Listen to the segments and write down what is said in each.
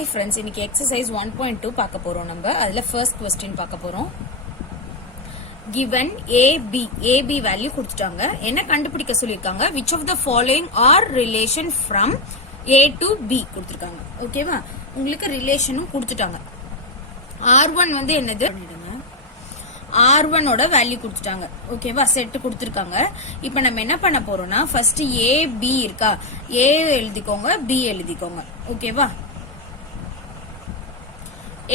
Hi friends, இன்னைக்கு exercise 1.2 பார்க்க போறோம் நம்ம. அதுல first question பார்க்க போறோம். Given AB value கொடுத்துட்டாங்க. என்ன கண்டுபிடிக்க சொல்லிருக்காங்க? Which of the following are relation from A to B கொடுத்திருக்காங்க. ஓகேவா? உங்களுக்கு ரிலேஷனும் கொடுத்துட்டாங்க. R1 வந்து என்னது? R1 ஓட வேல்யூ கொடுத்துட்டாங்க. ஓகேவா? செட் கொடுத்திருக்காங்க. இப்போ நம்ம என்ன பண்ண போறோம்னா ஃபர்ஸ்ட் A B இருக்கா? A எழுதிக்கோங்க, B எழுதிக்கோங்க. ஓகேவா?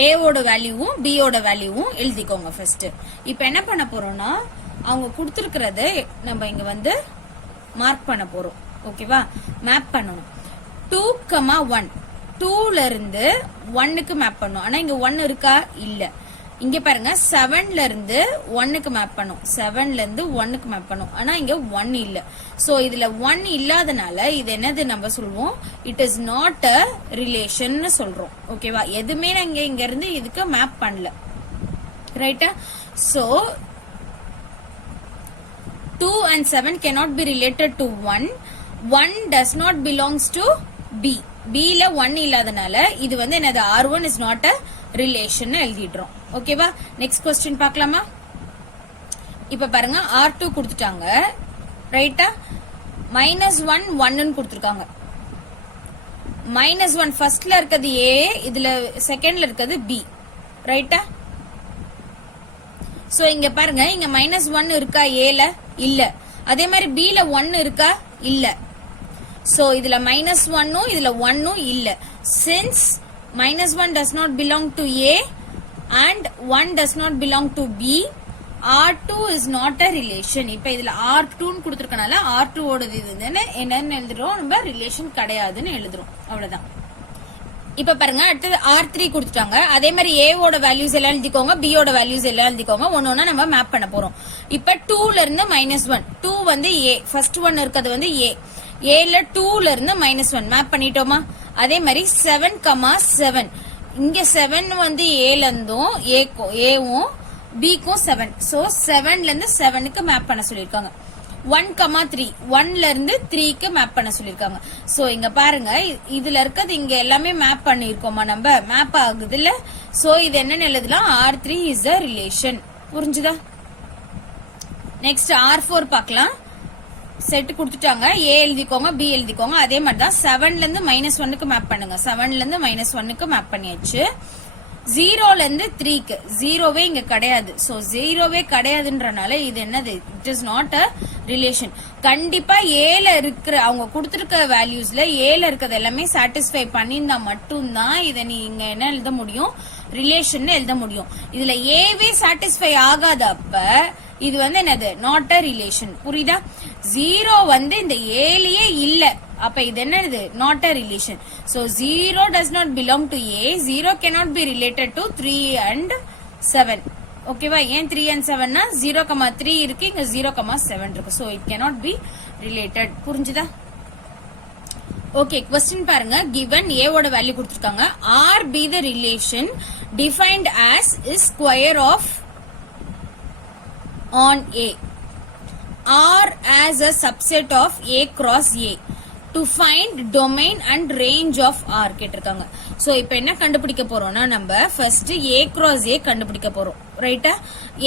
A ஓட வேல்யூவும் B ஓட வேல்யூவும் எழுதிக்கோங்க ஃபர்ஸ்ட். இப்போ என்ன பண்ண போறோம்னா அவங்க கொடுத்திருக்கிறத நம்ம இங்க வந்து மார்க் பண்ண போறோம். ஓகேவா? மேப் பண்ணணும். 2,1 2ல இருந்து 1க்கு மேப் பண்ணணும். ஆனா இங்க 1 இருக்கா? இல்ல. இங்க பாருங்க 7ல இருந்து 1க்கு மேப் பண்ணும். 7ல இருந்து 1க்கு மேப் பண்ணும். ஆனா இங்க 1 இல்ல. சோ இதுல 1 இல்லாதனால இது என்னது நம்ம சொல்வோம்? It is not a relation சொல்றோம். ஓகேவா? எதுவுமே நாங்க இங்க இருந்து இதுக்கு மேப் பண்ணல. ரைட்டா? So 2 and 7 cannot be related to 1. 1 does not belongs to B. B ல 1 இல்லாதனால இது வந்து என்னது? R1 is not a relation எழுதிடுறோம். ஓகேவா? நெக்ஸ்ட் क्वेश्चन பார்க்கலாமா? இப்ப பாருங்க R2 கொடுத்துட்டாங்க. ரைட்டா? -1 1 ன்னு கொடுத்திருக்காங்க. -1 ஃபர்ஸ்ட்ல இருக்குது A, இதுல செகண்ட்ல இருக்குது B. ரைட்டா? சோ இங்க பாருங்க இங்க -1 இருக்கா A ல? இல்ல. அதே மாதிரி B ல 1 இருக்கா? இல்ல. சோ இதுல -1ம் இதுல 1ம் இல்ல. Since -1 does not belong to A and 1 does not belong to B, R2 is not a relation. இப்ப இதுல R2 ன்னு கொடுத்திருக்கனால R2 ஓடது இதுன்னு என்னன்னு எழுதுறோம்? நம்ம ரிலேஷன் கிடையாதுன்னு எழுதுறோம். அவ்வளவுதான். இப்ப பாருங்க அடுத்தது R3 கொடுத்துட்டாங்க. அதே மாதிரி A ஓட வேல்யூஸ் எல்லாம் எழுதிக்கோங்க, B ஓட வேல்யூஸ் எல்லாம் எழுதிக்கோங்க. ஒன்னொன்னா நம்ம மேப் பண்ண போறோம். இப்ப 2ல இருந்து -1 2 வந்து A, ஃபர்ஸ்ட் ஒன் இருக்கிறது வந்து A. Aல 2ல இருந்து -1 மேப் பண்ணிட்டோமா? அதே மாதிரி 7,7 இங்க 7 வந்து Aல இருந்தும் Aவும் Bக்கும் 7. சோ 7ல இருந்து 7க்கு மேப் பண்ண சொல்லிருக்காங்க. 1,3 1ல இருந்து 3க்கு மேப் பண்ண சொல்லிருக்காங்க. சோ இங்க பாருங்க இதுல இருக்கிறது இங்க எல்லாமே மேப் பண்ணிருக்கோமா? நம்ம மேப் ஆகுது இல்ல? சோ இது என்னன்னு எழுதலாம்? R3 is a relation. புரிஞ்சுதா? நெக்ஸ்ட் R4 பார்க்கலாம். செட் கொடுத்துட்டாங்க. A எழுதிக்கோங்க, B எழுதிக்கோங்க. அதே மாதிரி தான் 7ல இருந்து -1க்கு மேப் பண்ணுங்க. 7ல இருந்து -1க்கு மேப் பண்ணியாச்சு. 0ல இருந்து 3க்கு 0வே இங்க கிடையாது. சோ 0வே கிடையாதுன்றனால இது என்னது? It is not a relation. கண்டிப்பா Aல இருக்கிற அவங்க கொடுத்திருக்க வேல்யூஸ்ல Aல இருக்கிறது எல்லாமே சாட்டிஸ்ஃபை பண்ணியிருந்தா மட்டும்தான் இதை நீங்க என்ன எழுத முடியும்? ரிலேஷன் எழுத முடியும். இதுல Aவே சாட்டிஸ்ஃபை ஆகாதப்ப இது வந்து என்னது? Not a relation. புரியுதா? 0 வந்து இந்த ஏலியே இல்ல. அப்ப இது என்னது? Not a relation. So 0 does not belong to A. 0 cannot be related to 3 and 7. ஓகேவா? ஏன் 3 and 7னா 0,3 இருக்கு, இங்க 0,7 இருக்கு. So it cannot be related. புரிஞ்சுதா? ஓகே, क्वेश्चन பாருங்க. given A ஓட வேல்யூ கொடுத்திருக்காங்க. R be the relation defined as is square of on A. R as a subset of A cross A. To find domain and range of R கேட்டிருக்காங்க. So இப்போ என்ன கண்டுபிடிக்க போறோம்னா நம்ம first A cross A கண்டுபிடிக்க போறோம். ரைட்டா?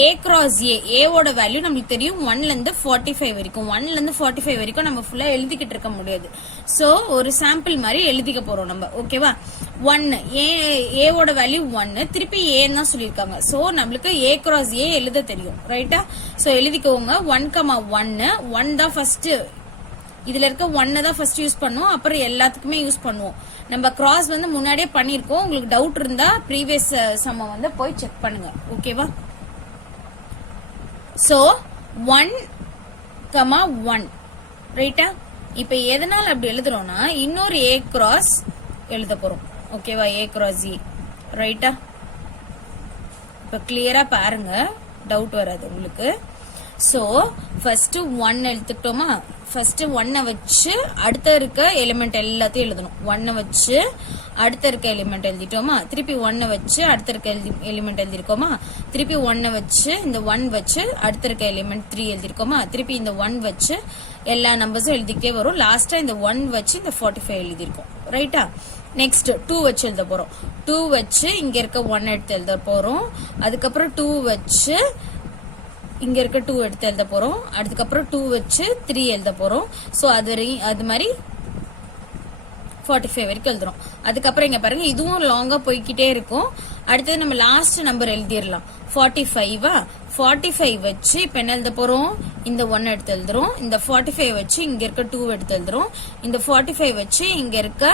A cross A, A ஓட வேல்யூ நமக்கு தெரியும் 1ல இருந்து 45 வரைக்கும். 1ல இருந்து 45 வரைக்கும் நம்ம ஃபுல்லா எழுதிக்கிட்டு இருக்க முடியாது. சோ ஒரு சாம்பிள் மாதிரி எழுதிக்க போறோம் நம்ம. ஓகேவா? 1 A ஓட வேல்யூ 1, திருப்பி A தான் சொல்லிருக்காங்க. சோ நம்மளுக்கு A cross A எழுத தெரியும். ரைட்டா? சோ எழுதிக்கோங்க. 1,1 1 தான் ஃபர்ஸ்ட். இதுல இருக்க 1 தான் ஃபர்ஸ்ட் யூஸ் பண்ணுவோம். அப்புறம் எல்லாத்துக்குமே யூஸ் பண்ணுவோம். நம்ம கிராஸ் வந்து முன்னாடியே பண்ணிருக்கோம். உங்களுக்கு டவுட் இருந்தா ப்ரீவியஸ் சம்ம வந்து போய் செக் பண்ணுங்க. ஓகேவா? சோ 1,1 ரைட்டா? இப்ப எதனால அப்படி எழுதுறோம்னா இன்னொரு A கிராஸ் எழுத போறோம். ஓகேவா? A cross E. ரைட்டா? இப்ப கிளியரா பாருங்க, டவுட் வராது உங்களுக்கு. So first 1 எழுதிட்டோமா? ஃபர்ஸ்ட் 1 வச்சு அடுத்த இருக்க எலிமெண்ட் எல்லாத்தையும் எழுதணும். 1 வச்சு அடுத்த இருக்க எலிமெண்ட் எழுதிட்டோமா? திருப்பி 1 வச்சு அடுத்த இருக்க எலிமெண்ட் எழுதிருக்கோமா? திருப்பி 1 வச்சு இந்த 1 வச்சு அடுத்த இருக்க எலிமெண்ட் 3 எழுதிருக்கோமா? திருப்பி இந்த 1 வச்சு எல்லா நம்பர்ஸும் எழுதிக்கிட்டே வரும். லாஸ்டா இந்த 1 வச்சு இந்த 45 எழுதிருக்கோம். ரைட்டா? நெக்ஸ்ட் 2 வச்சு எழுத போறோம். 2 வச்சு இங்க இருக்க 1 எடுத்து எழுத போறோம். அதுக்கப்புறம் 2 வச்சு இங்க இருக்க 2 எடுத்து எழுத போறோம். அதுக்கப்புறம் 2 வச்சு 3 எழுத போறோம். சோ அது மாதிரி 45 வரைக்கும் எழுதுறோம். அதுக்கப்புறம் இங்க பாருங்க இதுவும் லாங்கா போய்கிட்டே இருக்கும். அடுத்தது நம்ம லாஸ்ட் நம்பர் எழுதிடலாம். 45 45 வச்சு இப்ப என்ன எழுத போறோம், இந்த 1 எடுத்து எழுதுறோம். இந்த 45 வச்சு இங்க இருக்க 2 எடுத்து எழுதுறோம். இந்த 45 வச்சு இங்க இருக்க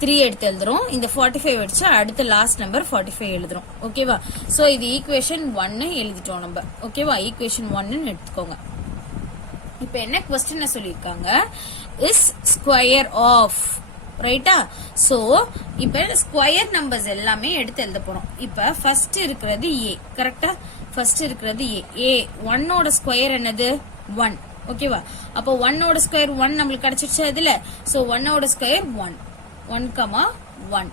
3 எடுத்து எழுதுறோம். இந்த 45 வச்சு அடுத்த லாஸ்ட் நம்பர் 45 எழுதுறோம். ஓகேவா? சோ இது ஈக்குவேஷன் 1 எழுதிட்டோம் நம்ம. ஓகேவா? ஈக்குவேஷன் 1 எடுத்துக்கோங்க. இப்ப என்ன क्वेश्चन சொல்லிருக்காங்க, இஸ் ஸ்கொயர் ஆஃப், ரைட்டா? சோ இப்ப ஸ்கொயர் நம்பர்ஸ் எல்லாமே எடுத்து எழுத போறோம். இப்ப ஃபர்ஸ்ட் இருக்கிறது a, கரெக்டா? ஃபர்ஸ்ட் இருக்கிறது a 1 ஓட ஸ்கொயர் என்னது 1. ஓகேவா? அப்போ 1 ஓட ஸ்கொயர் 1 நமக்கு கிடைச்சிருச்சு இதுல. சோ 1 ஓட ஸ்கொயர் 1 1,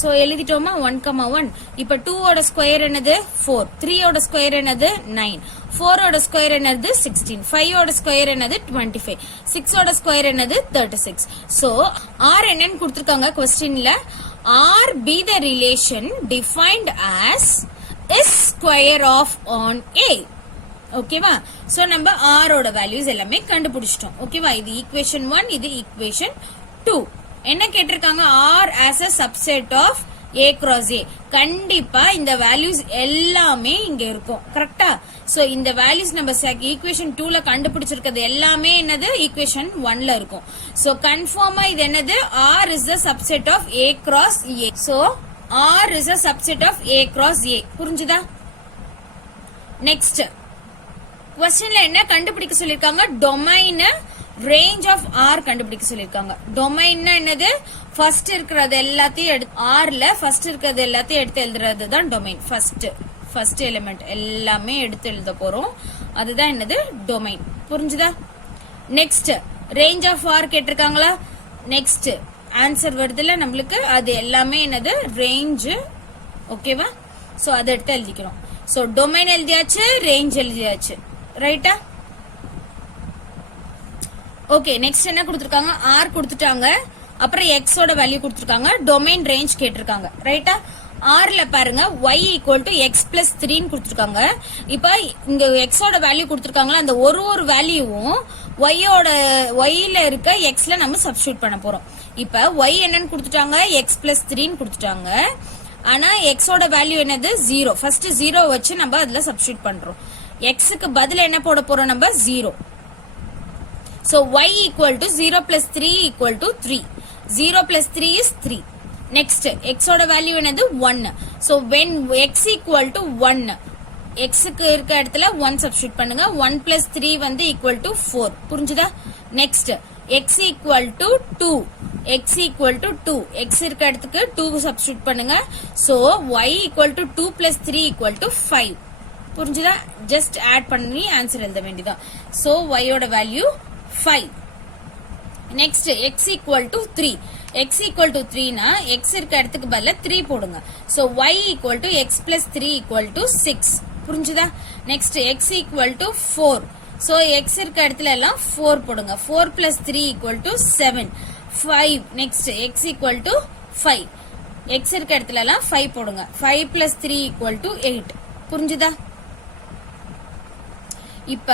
சோ எழுதிட்டோமா 1, 1. இப்ப 2 ஓட ஸ்கொயர் என்னது 4, 3 ஓட ஸ்கொயர் என்னது 9, 4 ஓட ஸ்கொயர் என்னது 16, 5 ஓட ஸ்கொயர் என்னது 25, 6 ஓட ஸ்கொயர் என்னது 36. சோ r என்னன்னு கொடுத்திருக்காங்க क्वेश्चनல, r be the relation defined as is square of on a. ஓகேவா? சோ நம்ம r ஓட வேல்யூஸ் எல்லாமே கண்டுபிடிச்சிட்டோம். ஓகேவா? இது ஈக்குவேஷன் 1, இது ஈக்குவேஷன் 2. என்ன கேட்டிருக்காங்க, r as a subset of a cross a. கண்டிப்பா இந்த வேல்யூஸ் எல்லாமே இங்க இருக்கும். கரெக்டா? சோ இந்த வேல்யூஸ் நம்ம ஈக்குவேஷன் 2ல கண்டுபிடிச்சிருக்கிறது எல்லாமே என்னது ஈக்குவேஷன் 1ல இருக்கும். சோ கன்ஃபார்மா இது என்னது, r is the subset of a cross a. So r is a subset of a cross a. புரிஞ்சுதா? நெக்ஸ்ட் क्वेश्चनல என்ன கண்டுபிடிக்க சொல்லிருக்காங்க, டொமைன் ரேஞ்ச் ஆஃப் r கண்டுபிடிக்க சொல்லிருக்காங்க. டொமைன்னா என்னது, ஃபர்ஸ்ட் இருக்கிறது எல்லாத்தையும் rல ஃபர்ஸ்ட் இருக்கிறது எல்லாத்தையும் எடுத்து எழுதுறது தான் டொமைன். ஃபர்ஸ்ட் எலிமெண்ட் எல்லாமே எடுத்து எழுத போறோம். அதுதான் என்னது டொமைன். புரிஞ்சுதா? நெக்ஸ்ட் ரேஞ்ச் ஆஃப் r கேட்டிருக்காங்களா? நெக்ஸ்ட் ஆன்சர் வருதுல நம்மளுக்கு, அது எல்லாமே என்னது ரேஞ்ச். ஓகேவா? சோ அதை எடுத்து எழுதிக்கிறோம். சோ டொமைன் எழுதியாச்சு, ரேஞ்ச் எழுதியாச்சு, ரைட்டா? ஓகே, நெக்ஸ்ட் என்ன கொடுத்திருக்காங்க, r கொடுத்துட்டாங்க, அப்புறம் x ஓட வேல்யூ கொடுத்திருக்காங்க, டொமைன் ரேஞ்ச் கேட்டிருக்காங்க, ரைட்டா? rல பாருங்க y equal to x plus 3 கொடுத்திருக்காங்க. இப்ப இங்க x ஓட வேல்யூ கொடுத்திருக்காங்களா, அந்த ஒரு வேல்யூவும் yல இருக்க xல நம்ம சப்ஸ்டிட்யூட் பண்ண போறோம். இப்ப y என்னன்னு கொடுத்துட்டாங்க, x பிளஸ் 3 கொடுத்துட்டாங்க. ஆனா x ஓட வேல்யூ என்னது 0. ஃபர்ஸ்ட் 0 வச்சு நம்ம அதுல சப்ஸ்டிட்யூட் பண்றோம். x க்கு பதிலா என்ன போட போறோம் நம்ம 0. So y equal to 0 plus 3 equal to 3. 0 plus 3 is 3. Next, x ஓட வேல்யூ என்னது 1. So when x equal to 1, x க்கு இருக்க இடத்துல 1 சப்ஸ்டிட்யூட் பண்ணுங்க. 1 plus 3 வந்து equal to 4. புரிஞ்சுதா? Next, x equal to 2. x equal to 2. x இருக்க இடத்துக்கு 2 சப்ஸ்டிட்யூட் பண்ணுங்க. So y equal to 2 plus 3 equal to 5. புரிஞ்சுதா? ஜஸ்ட் ஆட் பண்ணி ஆன்சர் எழுத வேண்டியதான். So y ஓட value 5. Next x equal to 3. x equal to 3 னா x இருக்க இடத்துக்கு பதிலா 3 போடுங்க. So y equal to x plus 3 equal to 6. புரிஞ்சுதா? Next x equal to 4. So x இருக்க இடத்துல எல்லாம் 4 போடுங்க. 4 plus 3 equal to 7. 5. Next x equal to 5. x இருக்க இடத்துல எல்லாம் 5 போடுங்க. 5 plus 3 equal to 8. புரிஞ்சுதா? இப்ப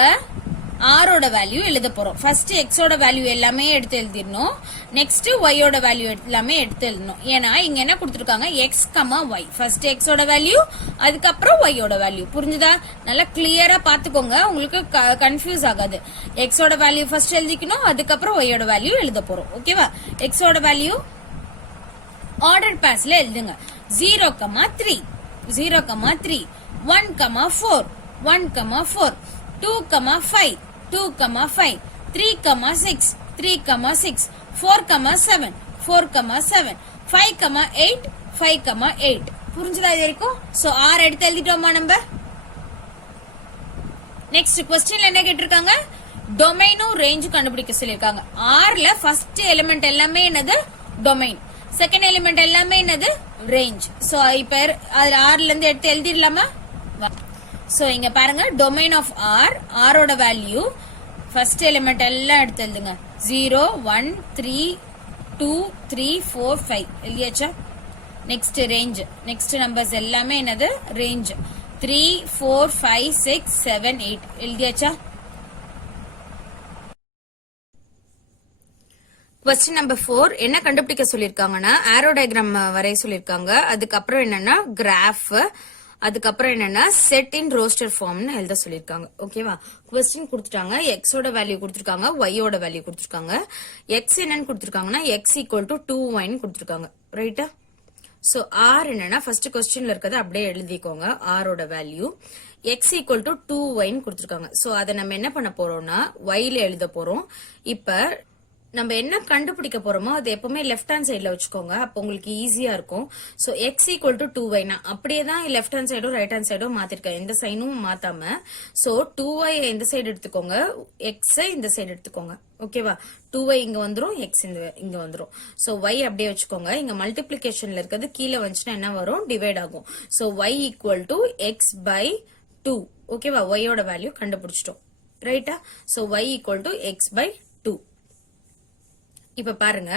r ஓட வேல்யூ எழுத போறோம். ஃபர்ஸ்ட் x ஓட வேல்யூ எல்லாமே எடுத்து எழுதிடணும். நெக்ஸ்ட் y ஓட வேல்யூ எல்லாமே எடுத்து எழுதணும். ஏன்னா இங்க என்ன கொடுத்திருக்காங்க, x, y. ஃபர்ஸ்ட் x ஓட வேல்யூ, அதுக்கப்புறம் y ஓட வேல்யூ. புரிஞ்சுதா? நல்லா கிளியரா பாத்துக்கோங்க, உங்களுக்கு கன்ஃபியூஸ் ஆகாது. x ஓட வேல்யூ ஃபர்ஸ்ட் எழுதிக்கணும், அதுக்கப்புறம் y ஓட வேல்யூ எழுத போறோம். ஓகேவா? x ஓட வேல்யூ ஆர்டர் பேஸ்ல எழுதுங்க. 0,3, 0,3, 1,4, 1,4, 2,5, 2,5, 3,6, 3,6, 4,7, 4,7, 5,8, 5,8. புரிஞ்சுதா இது வரைக்கும்? சோ r எடுத்து எழுதிட்டோமா நம்ம? நெக்ஸ்ட் क्वेश्चनல என்ன கேட்டிருக்காங்க, டொமைனும் ரேஞ்சும் கண்டுபிடிக்க சொல்லிருக்காங்க. rல ஃபர்ஸ்ட் எலிமெண்ட் எல்லாமே என்னது டொமைன், செகண்ட் எலிமெண்ட் எல்லாமே என்னது ரேஞ்ச். சோ இப்ப அதுல rல இருந்து எடுத்து எழுதிடலாமா? சோ இங்க பாருங்க, டொமைன் ஆஃப் r ஓட வேல்யூ ஃபர்ஸ்ட் எலிமெண்ட் எல்லாம் எடுத்து எழுதுங்க. 0, 1, 3, 2 3 4 5 எழுதியாச்சா நெக்ஸ்ட் ரேஞ்ச் நெக்ஸ்ட் நம்பர்ஸ் எல்லாமே என்னது ரேஞ்ச் 3 4 5 6 7 8 எழுதியாச்சா Question number 4 என்ன கண்டுபிடிக்க சொல்லிருக்காங்கன்னா ஆரோ டயக்ராம் வரைய சொல்லிருக்காங்க அதுக்கப்புறம் என்னன்னா கிராஃப் அதுக்கப்புறம் என்னன்னா செட் இன் ரோஸ்டர் ஃபார்ம்னு எழுத சொல்லிருக்காங்க ஓகேவா क्वेश्चन கொடுத்துட்டாங்க x ஓட வேல்யூ கொடுத்திருக்காங்க y ஓட வேல்யூ கொடுத்திருக்காங்க x என்னன்னு கொடுத்திருக்காங்கன்னா x = 2y ன்னு கொடுத்திருக்காங்க ரைட்டா சோ r என்னன்னா ஃபர்ஸ்ட் क्वेश्चनல இருக்கத அப்படியே எழுதிக்கோங்க r ஓட வேல்யூ x = 2y ன்னு கொடுத்திருக்காங்க சோ அத நம்ம என்ன பண்ண போறோம்னா y ல எழுத போறோம் இப்ப நம்ம என்ன கண்டுபிடிக்க போறோமோ அது எப்பவுமே லெஃப்ட் ஹேண்ட் சைடுல வச்சுக்கோங்க அப்ப உங்களுக்கு ஈஸியா இருக்கும் சோ x = 2y நான் அப்படியே தான் லெஃப்ட் ஹேண்ட் சைடோ ரைட் ஹேண்ட் சைடோ மாத்திருக்கேன் எந்த சைனும் மாத்தாம சோ 2y இந்த சைடு எடுத்துக்கோங்க x இந்த சைடு எடுத்துக்கோங்க ஓகேவா 2y இங்க வந்துரும் x இங்க வந்துரும் சோ y அப்படியே வச்சுக்கோங்க இங்க மல்டிப்ளிகேஷன்ல இருக்கிறது கீழ வந்துச்சுனா என்ன வரும் டிவைட் ஆகும் சோ y = x/2 ஓகேவா y ஓட வேல்யூ கண்டுபிடிச்சிட்டோம் ரைட்டா சோ y = x/2 இப்ப பாருங்க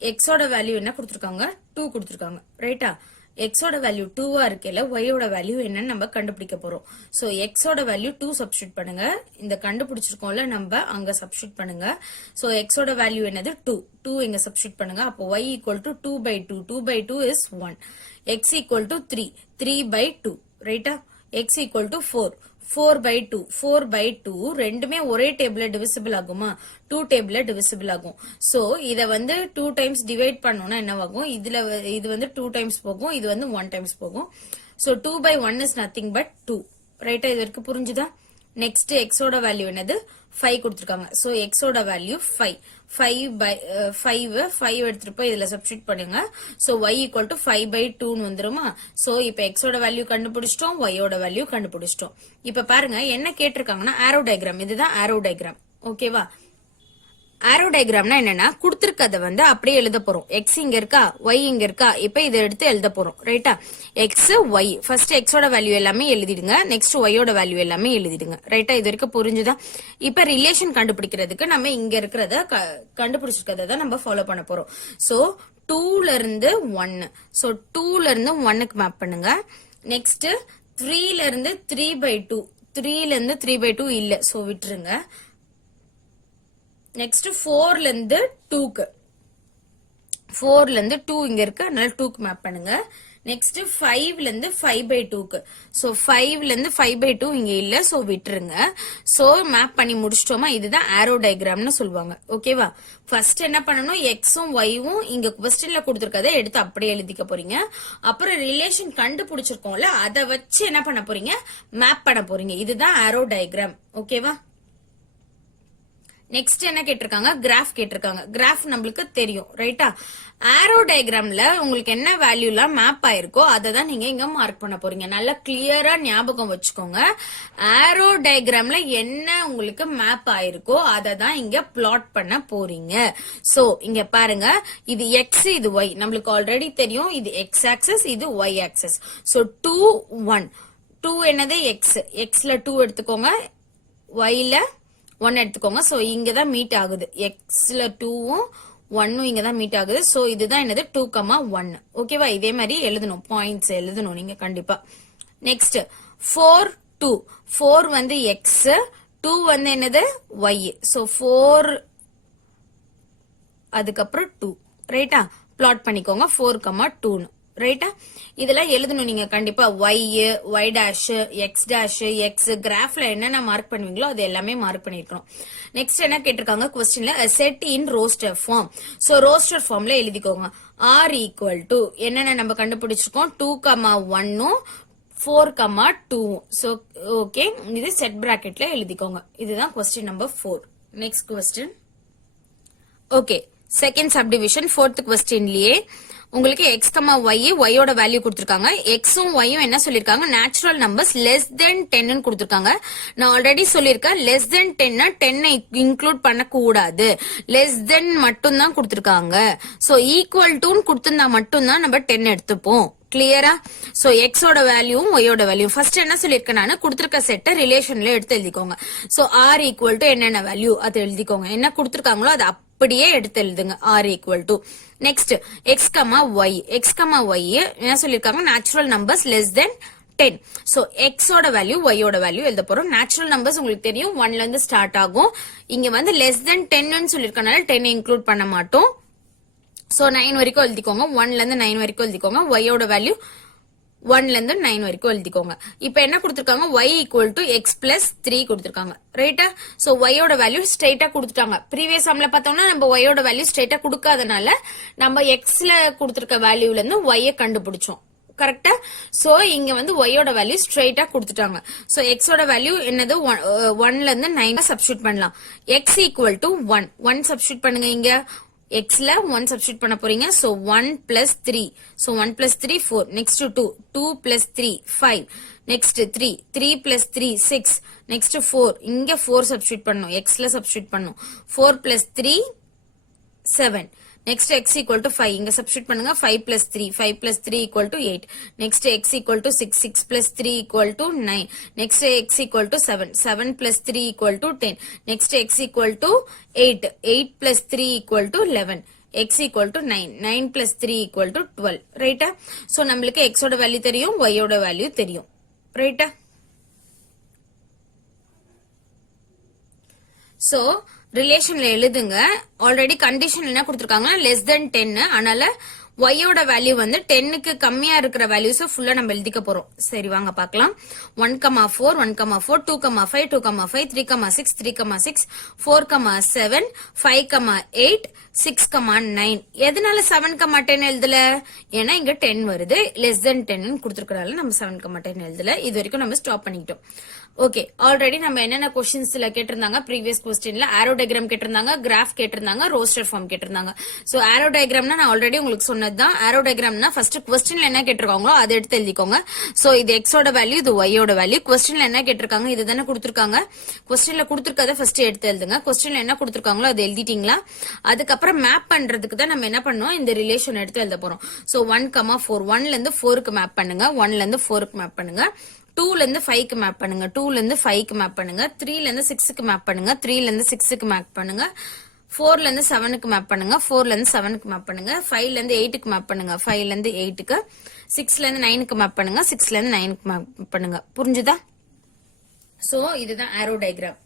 x ஓட வேல்யூ என்ன கொடுத்திருக்காங்க 2 கொடுத்திருக்காங்க ரைட்டா x ஓட வேல்யூ 2 இருக்கேல y ஓட வேல்யூ என்னன்னு நம்ம கண்டுபிடிக்க போறோம் சோ x ஓட வேல்யூ 2 சப்ஸ்டிட்யூட் பண்ணுங்க இந்த கண்டுபிடிச்சிருக்கோம்ல நம்ம அங்க சப்ஸ்டிட்யூட் பண்ணுங்க சோ x ஓட வேல்யூ என்னது 2 இங்க சப்ஸ்டிட்யூட் பண்ணுங்க அப்போ y = 2/2 2/2 is 1 x = 3 3/2 ரைட்டா x = 4 4/2 4/2 ரெண்டுமே ஒரே டேபிள்ல டிவிசிபிள் ஆகுமா 2 டேபிள்ல டிவிசிபிள் ஆகும் சோ இத வந்து 2 டைம்ஸ் டிவைட் பண்ணனும்னா என்னவாகும் இது வந்து 2 டைம்ஸ் போகும் இது வந்து 1 டைம்ஸ் போகும் சோ 2/1 is nothing but 2 ரைட்டா இது வரைக்கும் புரிஞ்சுதா நெக்ஸ்ட் x ஓட வேல்யூ என்னது 5 கொடுத்திருக்காங்க சோ x ஓட வேல்யூ 5 எடுத்துட்டு போய் இதுல சப்ஸ்டிட்யூட் பண்ணுங்க சோ y = 5/2 ன்னு வந்துருமா சோ இப்ப x ஓட வேல்யூ கண்டுபிடிச்சிட்டோம் y ஓட வேல்யூ கண்டுபிடிச்சிட்டோம் இப்ப பாருங்க என்ன கேட்டிருக்காங்கன்னா ஆரோ டயக்ராம் இதுதான் ஆரோ டயக்ராம் ஓகேவா ஆரோ டயக்ராம்னா என்னன்னா கொடுத்திருக்கத வந்து அப்படியே எழுத போறோம் x இங்க இருக்கா y இங்க இருக்கா இப்ப இத எடுத்து எழுத போறோம் ரைட்டா x y ஃபர்ஸ்ட் x ஓட வேல்யூ எல்லாமே எழுதிடுங்க நெக்ஸ்ட் y ஓட வேல்யூ எல்லாமே எழுதிடுங்க ரைட்டா இது வரைக்கும் புரிஞ்சுதா இப்ப ரிலேஷன் கண்டுபிடிக்கிறதுக்கு நம்ம இங்க இருக்கிறத கண்டுபிடிச்சிருக்கத தான் நம்ம ஃபாலோ பண்ண போறோம் சோ 2 ல இருந்து 1 சோ 2 ல இருந்து 1 க்கு மேப் பண்ணுங்க நெக்ஸ்ட் 3 ல இருந்து 3/2 3 ல இருந்து 3/2 இல்ல சோ விட்டுருங்க நெக்ஸ்ட் 4 ல இருந்து 2 க்கு 4 ல இருந்து 2 இங்க இருக்கு அதனால 2 க்கு மேப் பண்ணுங்க நெக்ஸ்ட் 5 ல இருந்து 5/2 க்கு சோ 5 ல இருந்து 5/2 இங்க இல்ல சோ விட்டுருங்க சோ மேப் பண்ணி முடிச்சிட்டோமா இதுதான் ஆரோ டயக்ராம்னு சொல்லுவாங்க ஓகேவா ஃபர்ஸ்ட் என்ன பண்ணனும் x உம் y உம் இங்க क्वेश्चनல கொடுத்திருக்கதை எடுத்து அப்படியே எழுதிக்க போறீங்க அப்புறம் ரிலேஷன் கண்டுபிடிச்சிருக்கோம்ல அத வச்சு என்ன பண்ண போறீங்க மேப் பண்ண போறீங்க இதுதான் ஆரோ டயக்ராம் ஓகேவா நெக்ஸ்ட் என்ன கேட்டிருக்காங்க கிராஃப் கேட்டிருக்காங்க கிராஃப் நம்மளுக்கு தெரியும் ரைட்டா ஆரோ டயக்ராம்ல உங்களுக்கு என்ன வேல்யூலாம் மேப் ஆயிருக்கோ அதை தான் நீங்க இங்க மார்க் பண்ண போறீங்க நல்லா கிளியரா ஞாபகம் வச்சுக்கோங்க ஆரோ டயக்ராம்ல என்ன உங்களுக்கு மேப் ஆயிருக்கோ அதை தான் இங்க பிளாட் பண்ண போறீங்க சோ இங்க பாருங்க இது x இது y நம்மளுக்கு ஆல்ரெடி தெரியும் இது x ஆக்சஸ் இது y ஆக்சஸ் சோ 2 1 2 என்னது x ல 2 எடுத்துக்கோங்க y ல 1 எடுத்துக்கோங்க சோ இங்க தான் மீட் ஆகுது x ல 2 உம் 1 இங்க தான் மீட் ஆகுது சோ இதுதான் என்னது 2,1 ஓகேவா இதே மாதிரி எழுதணும் பாயிண்ட்ஸ் எழுதணும் நீங்க கண்டிப்பா நெக்ஸ்ட் 4 2 4 வந்து x 2 வந்து என்னது y சோ 4 அதுக்கப்புறம் 2 ரைட்டா பிளாட் பண்ணிக்கோங்க 4,2 ரைட்டா இதெல்லாம் எழுதணும் நீங்க கண்டிப்பா y dash x dash x கிராஃப்ல என்னென்ன மார்க் பண்ணுவீங்களோ அது எல்லாமே மார்க் பண்ணிருக்கணும் நெக்ஸ்ட் என்ன கேட்டிருக்காங்க क्वेश्चनல set in roster form so roster ஃபார்ம்ல எழுதிக்கோங்க r = என்னென்ன நம்ம கண்டுபிடிச்சிருக்கோம் 2,1 4,2 சோ ஓகே இது செட் பிராக்கெட்ல எழுதிக்கோங்க இதுதான் question number 4 next question okay second subdivision fourth क्वेश्चनலயே உங்களுக்கு x, y ஓட வேல்யூ கொடுத்திருக்காங்க x உம் y உம் என்ன சொல்லிருக்காங்க நேச்சுரல் நம்பர்ஸ் லெஸ் தென் 10 ன்னு கொடுத்திருக்காங்க நான் ஆல்ரெடி சொல்லிருக்கேன் லெஸ் தென் 10 10 இன்க்ளூட் பண்ண கூடாது லெஸ் தென் மட்டும் தான் கொடுத்திருக்காங்க சோ ஈக்குவல் டு கொடுத்திருந்தா மட்டும் தான் நம்ம 10 எடுத்துப்போம் கிளியரா சோ x ஓட வேல்யூ y ஓட வேல்யூ ஃபர்ஸ்ட் என்ன சொல்லிருக்கேன் நான் கொடுத்திருக்க செட்டை ரிலேஷன்ல எடுத்து எழுதிக்கோங்க சோ r = என்னென்ன வேல்யூ அது எழுதிக்கோங்க என்ன கொடுத்திருக்காங்களோ அது அப்படியே எடுத்து எழுதுங்க r equal to next x y என்ன சொல்லிருக்காங்க natural numbers less than 10. So x ஓட வேல்யூ y ஓட வேல்யூ எழுத போறோம். நேச்சுரல் நம்பர்ஸ் உங்களுக்கு தெரியும் 1ல இருந்து ஸ்டார்ட் ஆகும். இங்க வந்து less than 10 ன்னு சொல்லிருக்கனால 10 இன்க்ளூட் பண்ண மாட்டோம். So 9 வரைக்கும் எழுதிக்கோங்க. 1ல இருந்து 9 வரைக்கும் எழுதிக்கோங்க. y ஓட வேல்யூ 1ல இருந்து 9 வரைக்கும் எழுதிக்கோங்க. இப்போ என்ன கொடுத்திருக்காங்க y equal to x plus 3 கொடுத்திருக்காங்க. ரைட்டா? சோ y ஓட வேல்யூ ஸ்ட்ரைட்டா கொடுத்துட்டாங்க. ப்ரீவியஸ் சம்ல பார்த்தோம்னா நம்ம y ஓட வேல்யூ ஸ்ட்ரைட்டா கொடுக்காதனால நம்ம xல கொடுத்திருக்க வேல்யூல இருந்து y கண்டுபிடிச்சோம். கரெக்டா? சோ இங்க வந்து y ஓட வேல்யூ ஸ்ட்ரைட்டா கொடுத்துட்டாங்க. சோ x ஓட வேல்யூ என்னது 1ல இருந்து 9 சப்ஸ்டிட்யூட் பண்ணலாம். x ஈக்குவல் டு 1 சப்ஸ்டிட்யூட் பண்ணுங்க. இங்க x ல 1 சப்ஸ்டிட்யூட் பண்ண போறீங்க. So 1 plus 3. So 1 plus 3 4. Next 2 plus 3 5. Next 3 plus 3 6. Next 4. இங்க 4 சப்ஸ்டிட்யூட் பண்ணனும். x ல சப்ஸ்டிட்யூட் பண்ணனும். 4 plus 3 7. Next x equal to 5. இங்க substitute பண்ணுங்க. 5 plus 3. 5 plus 3 equal to 8. Next x equal to 6. 6 plus 3 equal to 9. Next x equal to 7. 7 plus 3 equal to 10. Next x equal to 8. 8 plus 3 equal to 11. x equal to 9. 9 plus 3 equal to 12. Right? So நம்மளுக்கு x ஓட value தெரியும். y ஓட value தெரியும். Right? So ரிலேஷன்ல எழுதுங்க. Already condition என்ன கொடுத்திருக்காங்க less than 10. அதனால y ஓட வேல்யூ வந்து 10க்கு கம்மியா இருக்கிற வேல்யூஸ் ஃபுல்லா நம்ம எழுதிக்க போறோம். சரி வாங்க பார்க்கலாம். 1,4 1,4 2,5 2,5 3,6 3,6 4,7 5,8 6,9. எதனால 7,10 எழுதல? ஏன்னா இங்க 10 வருது. லெஸ் தென் 10 கொடுத்திருக்கனால நம்ம 7,10 எழுதல. இது வரைக்கும் நம்ம ஸ்டாப் பண்ணிக்கிட்டோம். ஓகே, ஆல்ரெடி நம்ம என்னென்ன क्वेश्चंसல கேட்டிருந்தாங்க ப்ரீவியஸ் क्वेश्चनல ஆரோ டயகிராம் கேட்டிருந்தாங்க, கிராஃப் கேட்டிருந்தாங்க, ரோஸ்டர் ஃபார்ம் கேட்டிருந்தாங்க. சோ ஆரோ டயகிராம்னா நான் ஆல்ரெடி உங்களுக்கு சொன்னதுதான். ஆரோ டயகிராம்னா ஃபர்ஸ்ட் क्वेश्चनல என்ன கேட்டிருக்காங்களோ அதை எடுத்து எழுதிக்கோங்க. சோ இது x ஓட வேல்யூ, இது y ஓட வேல்யூ. क्वेश्चनல என்ன கேட்டிருக்காங்க இதுதானே கொடுத்திருக்காங்க. क्वेश्चनல கொடுத்திருக்கத ஃபர்ஸ்ட் எடுத்து எழுதுங்க. क्वेश्चनல என்ன கொடுத்திருக்காங்களோ அதை எழுதிட்டீங்களா? அதுக்கு அப்புறம் மேப் பண்றதுக்கு தான் நம்ம என்ன பண்ணோம், இந்த ரிலேஷன் எடுத்து எழுத போறோம். சோ 1,4 1ல இருந்து 4க்கு மேப் பண்ணுங்க. 1ல இருந்து 4க்கு மேப் பண்ணுங்க. 2ல இருந்து 5க்கு மேப் பண்ணுங்க. 2ல இருந்து 5க்கு மேப் பண்ணுங்க. 3ல இருந்து 6க்கு மேப் பண்ணுங்க. 3ல இருந்து 6க்கு மேப் பண்ணுங்க. 4ல இருந்து 7க்கு மேப் பண்ணுங்க. 4ல இருந்து 7க்கு மேப் பண்ணுங்க. 5ல இருந்து 8க்கு மேப் பண்ணுங்க. 5ல இருந்து 8க்கு. 6ல இருந்து 9க்கு மேப் பண்ணுங்க. 6ல இருந்து 9க்கு மேப் பண்ணுங்க. புரிஞ்சுதா? சோ இதுதான் ஆரோ டயகிராம்.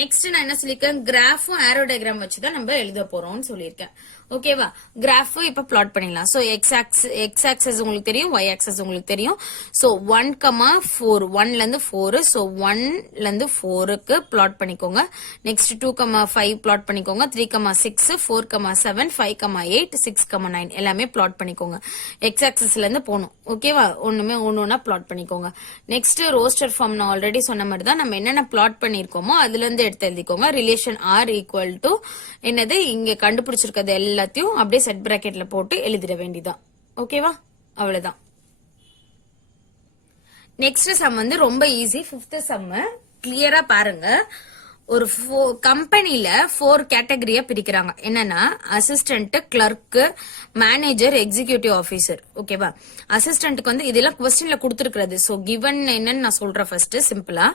நெக்ஸ்ட் நான் என்ன சொல்லிருக்கேன், கிராஃபும் ஆரோ டயகிராம் வச்சுதான் நம்ம எழுத போறோம்னு சொல்லியிருக்கேன். ஓகேவா? கிராஃப் இப்ப பிளாட் பண்ணிடலாம். சோ எக்ஸ் ஆக்சஸ் உங்களுக்கு தெரியும், y ஆக்சஸ் உங்களுக்கு தெரியும். சோ 1,4 1ல இருந்து 4. சோ 1ல இருந்து 4க்கு பிளாட் பண்ணிக்கோங்க. நெக்ஸ்ட் 2,5 பிளாட் பண்ணிக்கோங்க. 3,6 4,7 5,8 6,9 எல்லாமே பிளாட் பண்ணிக்கோங்க. எக்ஸ் ஆக்சஸ்ல இருந்து போகணும். ஓகேவா? ஒண்ணுன்னா பிளாட் பண்ணிக்கோங்க. நெக்ஸ்ட் ரோஸ்டர் ஃபார்ம் நான் ஆல்ரெடி சொன்ன மாதிரி தான் நம்ம என்னென்ன பிளாட் பண்ணிருக்கோமோ அதுல இருந்து எடுத்து எழுதிக்கோங்க. ரிலேஷன் r ஈக்குவல் டு என்னது இங்க கண்டுபிடிச்சிருக்கிறது எல்லாத்தையும் அப்படியே செட் பிராக்கெட்ல போட்டு எழுதிட வேண்டியதான். ஓகேவா? அவ்வளவுதான். நெக்ஸ்ட் சம் வந்து ரொம்ப ஈஸி. 5th சம் கிளியரா பாருங்க. ஒரு கம்பெனில 4 கேட்டகரியா பிரிக்கிறாங்க. என்னன்னா assistant, clerk, manager, executive officer. ஓகேவா? அசிஸ்டன்ட்க்கு வந்து இதெல்லாம் क्वेश्चनல கொடுத்திருக்கிறது. சோ கிவன் என்னன்னு நான் சொல்றேன் ஃபர்ஸ்ட் சிம்பிளா.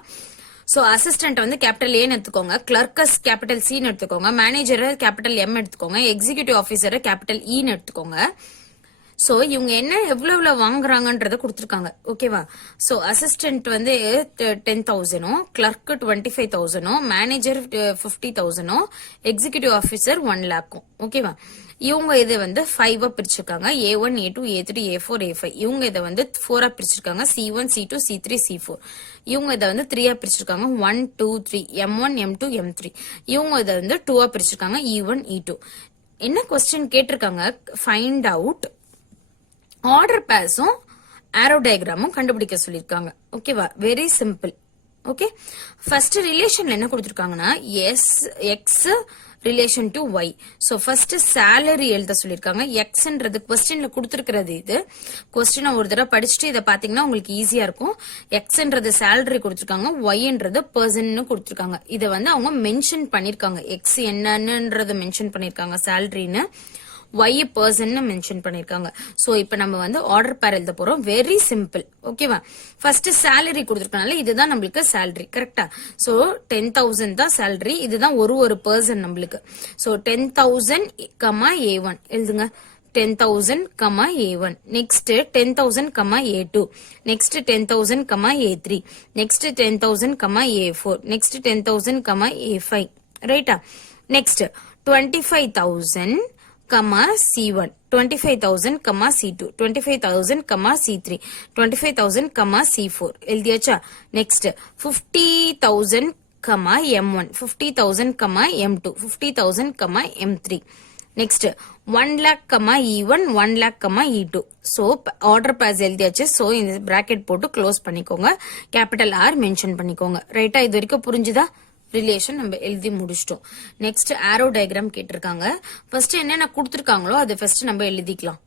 சோ அசிஸ்டன்ட் வந்து கேபிட்டல் ஏன்னு எடுத்துக்கோங்க, கிளர்க்கஸ் கேபிட்டல் சின்னு எடுத்துக்கோங்க, மேனேஜர் கேபிட்டல் எம் எடுத்துக்கோங்க, எக்ஸிகியூட்டிவ் ஆபீசர் கேபிட்டல் இன்னு எடுத்துக்கோங்க. சோ இவங்க என்ன எவ்வளவு வாங்குறாங்கன்றத கொடுத்திருக்காங்க. ஓகேவா? சோ அசிஸ்டன்ட் வந்து 10,000, clerk 25,000, manager 50,000, executive officer 1 lakh. ஓகேவா? இவங்க இதை வந்து 5 பிரிச்சிருக்காங்க. A1 A2 A3 A4 A5. இவங்க இதை வந்து 4 பிரிச்சிருக்காங்க. C1 C2 C3 C4. இவங்க இதை வந்து 3 பிரிச்சிருக்காங்க. 1 2 3 M1 M2 M3. இவங்க இதை வந்து 2 பிரிச்சிருக்காங்க. E1 E2. என்ன क्वेश्चन கேட்டிருக்காங்க, ஃபைண்ட் அவுட் ஆர்டர் பேஸும் ஆரோ டயகிராமும் கண்டுபிடிக்க சொல்லிருக்காங்க. ஓகேவா? Very simple. ஓகே, ஃபர்ஸ்ட் ரிலேஷன்ல என்ன கொடுத்திருக்காங்கன்னா X relation to Y. So first சேலரி எழுத சொல்லிருக்காங்க. எக்ஸ்ன்றது क्वेश्चनல கொடுத்திருக்கிறது. இது क्वेश्चन ஒரு தடவை படிச்சுட்டு இதை பாத்தீங்கன்னா உங்களுக்கு ஈஸியா இருக்கும். எக்ஸ்ன்றது சேலரி கொடுத்திருக்காங்க, ஒய்ன்றது பர்சன் கொடுத்திருக்காங்க. இதை வந்து அவங்க மென்ஷன் பண்ணிருக்காங்க. எக்ஸ் என்னன்றது மென்ஷன் பண்ணிருக்காங்க சேலரின்னு. y person மென்ஷன் பண்ணிருக்காங்க. சோ இப்போ நம்ம வந்து ஆர்டர் பேர் எழுத போறோம். Very simple. ஓகேவா? ஃபர்ஸ்ட் salary கொடுத்திருக்கனால இதுதான் நம்மளுக்கு salary. கரெக்ட்டா? சோ 10,000 தான் salary. இதுதான் ஒரு பர்சன் நம்மளுக்கு. சோ 10,000, A1 எழுதுங்க. 10,000, A1. Next 10,000, A2. Next 10,000, A3. Next 10,000, A4. Next 10,000, A5. Right? Next 25,000, C1. 25,000, C2. 25,000, C3. 25,000, C4. எழுதியாச்சா? Next 50,000, M1. 50,000, M2. 50,000, M3. Next 1 lakh, E1, 1 lakh, E2. So order pass எழுதியாச்சு. So இந்த bracket போட்டு close பண்ணிக்கோங்க. Capital R mention பண்ணிக்கோங்க. ரைட்டா? இது வரைக்கும் புரிஞ்சுதா? Relation நம்ம எழுதி முடிச்சிட்டோம். நெக்ஸ்ட் ஆரோ டயக்ராம் கேட்டிருக்காங்க. ஃபர்ஸ்ட் என்னென்ன கொடுத்திருக்காங்களோ அது ஃபர்ஸ்ட் நம்ம எழுதிக்கலாம்.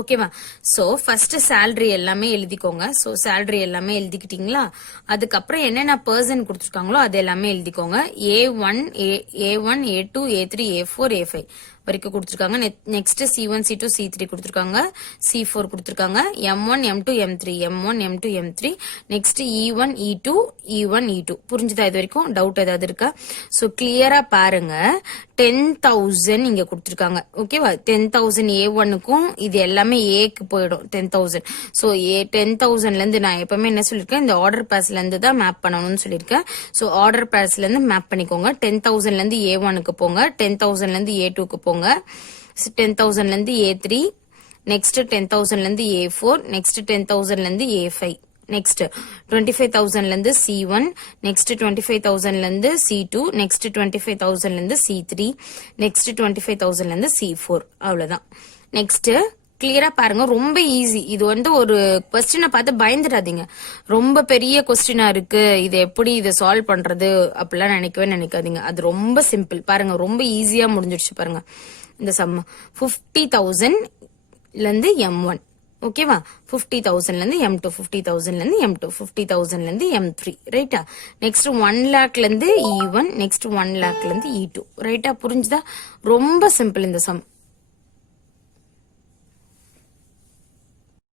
ஓகேவா? சோ ஃபர்ஸ்ட் salary எல்லாமே எழுதிக்கோங்க. சோ salary எல்லாமே எழுதிக்கிட்டீங்களா? அதுக்கப்புறம் என்னென்ன பர்சன் கொடுத்திருக்காங்களோ அது எல்லாமே எழுதிக்கோங்க. A1, A2, A3, A4, A5 வரைக்கும் கொடுத்திருக்காங்க. நெக்ஸ்ட் C1, C2, C3 கொடுத்திருக்காங்க. C4 கொடுத்திருக்காங்க. M1, M2, M3, M1, M2, M3. Next E1, E2, E1, E2. புரிஞ்சுதா இது வரைக்கும்? டவுட் ஏதாவது இருக்கா? சோ கிளியரா பாருங்க. 10,000 இங்க கொடுத்திருக்காங்க. ஓகேவா? 10,000 A1க்கும் இது எல்லாமே Aக்கு போயிடும். 10,000. சோ 10,000ல இருந்து நான் எப்பவுமே என்ன சொல்லிருக்கேன், இந்த ஆர்டர் பேஸ்ல இருந்து தான் மேப் பண்ணணும்னு சொல்லிருக்கேன். சோ ஆர்டர் பேஸ்ல இருந்து மேப் பண்ணிக்கோங்க. 10,000ல இருந்து A1க்கு போங்க. 10,000ல இருந்து A2க்கு போங்க. 10,000ல இருந்து A3. நெக்ஸ்ட் 10,000ல இருந்து A4. நெக்ஸ்ட் 10,000ல இருந்து A5. நெக்ஸ்ட் 25,000ல இருந்து C1. நெக்ஸ்ட் 25,000ல இருந்து C2. நெக்ஸ்ட் 25,000ல இருந்து C3. நெக்ஸ்ட் 25,000ல இருந்து C4. அவ்வளவுதான். நெக்ஸ்ட் கிளியரா பாருங்க. ரொம்ப ஈஸி. இது வந்து ஒரு கொஸ்டினை பார்த்து பயந்துடாதீங்க. ரொம்ப பெரிய கொஸ்டினா இருக்கு, இது எப்படி இதை சால்வ் பண்றது அப்படிலாம் நினைக்காதீங்க. அது ரொம்ப சிம்பிள். பாருங்க ரொம்ப ஈஸியா முடிஞ்சிடுச்சு பாருங்க. இந்த சம் 50,000ல இருந்து M1. ஓகேவா? 50,000ல இருந்து M2. 50,000ல இருந்து M2. 50,000ல இருந்து M3. ரைட்டா? நெக்ஸ்ட் 1 lakhல இருந்து E1. நெக்ஸ்ட் 1 lakhல இருந்து E2. ரைட்டா? புரிஞ்சுதா? ரொம்ப சிம்பிள் இந்த சம்.